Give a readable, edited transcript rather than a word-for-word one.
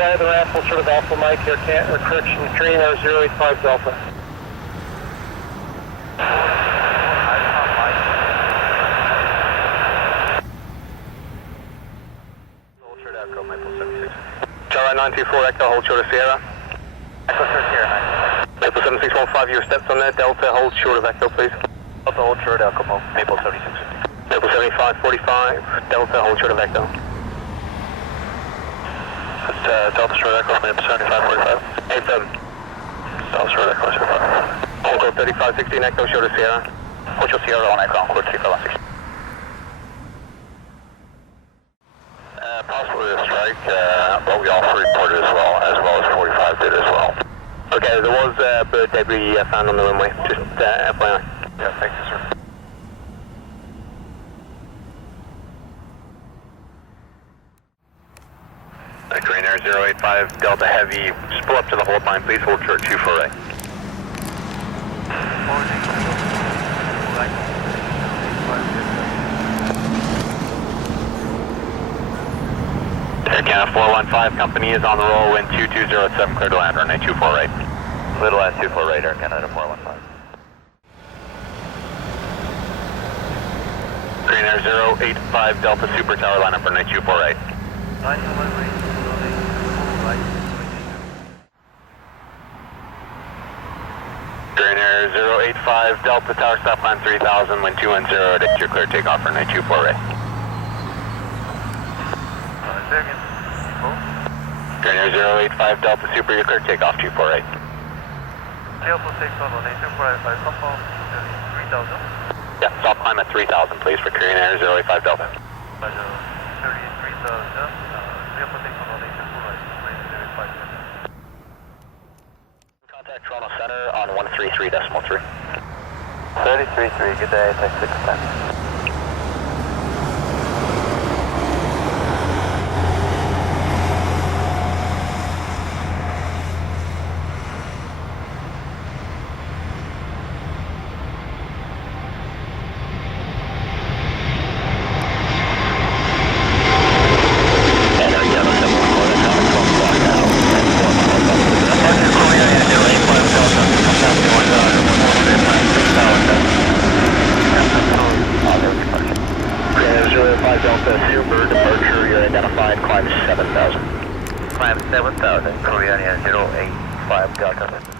by the ramp, full short of Alpha Mike, Air correction, Korean Air 085 Delta. Charlie 924 Echo, hold short of Sierra. Echo Sierra 9. Maple 7615, your steps on there. Delta, hold short of Echo, please. Delta, hold short of Echo, Maple 76. Maple 7545, Delta, hold short of Echo. That's Delta short of Echo, Maple 7545. 87. Delta short of Echo, 75. Hold code 3516 Echo, short of Sierra. Hold short Sierra on Echo, code 3516. Possibly a strike, but we also reported as well as 45 did as well. Okay, there was bird debris found on the runway, just FYI. Yeah, thank you, sir. Korean Air 085 Delta Heavy, just pull up to the hold line, please, hold short 248. Air Canada 415 company is on the roll, wind 2207, clear to land, runway 248. Clear to land 248, Air Canada 415. Korean Air 085 Delta Super Tower, line up runway 248. Korean Air 085 Delta Tower, stop line 3000, wind 210, you're clear takeoff runway 248. Korean Air 085 Delta Super, you're clear takeoff 248. Yeah, stop climb at 3000 please for Korean Air 085 Delta. Contact Toronto Center on 133.3. 3033, good day, tech 610. Delta Super, departure, you're identified, climb 7000. Climb 7000, Korean Air 085 Delta.